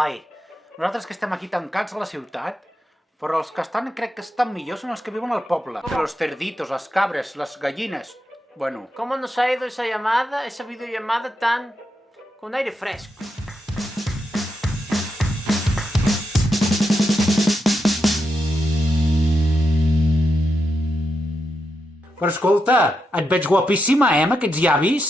Ai, nosaltres que estem aquí tancats a la ciutat, però els que estan, crec que estan millors són els que viuen al poble. Los cerditos, las cabres, las gallinas, bueno. ¿Cómo nos ha ido esa llamada, esa videollamada tan... con aire fresco? Però escolta, et veig guapíssima, amb aquests llavis?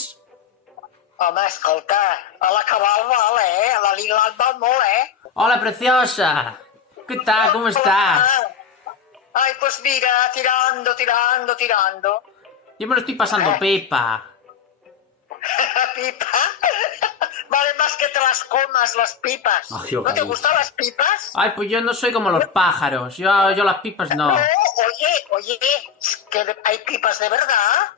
Home, escolta, a la Cabal val, a la Lilat val molt, Hola, preciosa. ¿Qué tal? ¿Cómo estás? Ay, pues mira, tirando. Yo me lo estoy pasando pipa. ¿Pipa? Vale más que te las comas, las pipas. Ay, ¿No te gustan las pipas? Ay, pues yo no soy como los pájaros. Yo las pipas no. No, oye, ¿es que hay pipas de verdad?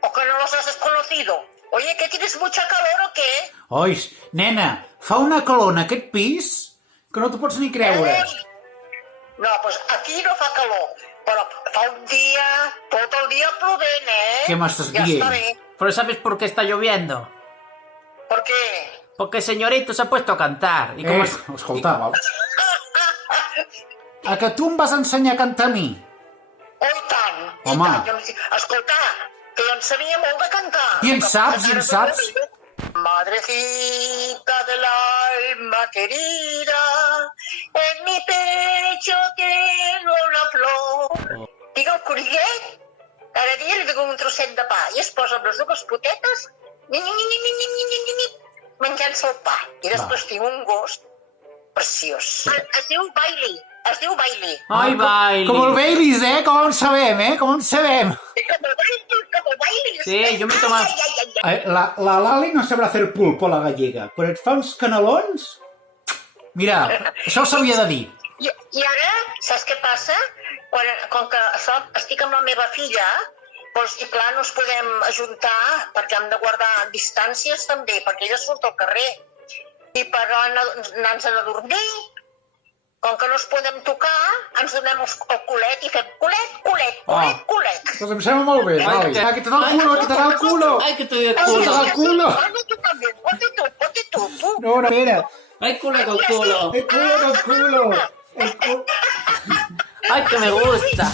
¿O que no los has desconocido? Oye, ¿que tienes mucha calor o qué? Ois, nena, fa una calor en aquest pis que no t'ho pots ni creure. No, pues aquí no fa calor, però fa un dia, tot el dia plovent, Què m'estàs Ja dient? està bé. Pero ¿sabes por qué está lloviendo? ¿Por qué? Porque el señorito se ha puesto a cantar. Y como Escolta, va. A que tu em vas ensenyar a cantar a mi? Oh, i tant. Home. I tant. Escolta, que jo en sabia molt de cantar. I en saps? Madrecita del alma querida, en mi pecho tengo una flor. Dic el corillet, cada dia li dono un trosset de pa i es posa amb les dues potetes menjant-se el pa. I després tinc un gos preciós. Es diu Bailey. Ay, baile. Com el Baileys, Com en sabem, Com en sabem. Com el Bailey. Sí, yo me he tomado... La Lali no sabrà fer pulpo, la gallega, però et fa uns canelons... Mira, això s'havia de dir. I ara, saps què passa? Com que estic amb la meva filla, doncs, i clar, no ens podem ajuntar perquè hem de guardar distàncies també, perquè ella surt al carrer. I per anar-nos a dormir, com que no es podem tocar, ens donem el culet i fem culet. Doncs em sembla molt bé, Lali. Que te da el culo. Ay, que te doy el Que te da culo. el culo. Hazlo tú también, ponte tú. No, espera. Ay, culo con culo. El culo. Ay, que me gusta.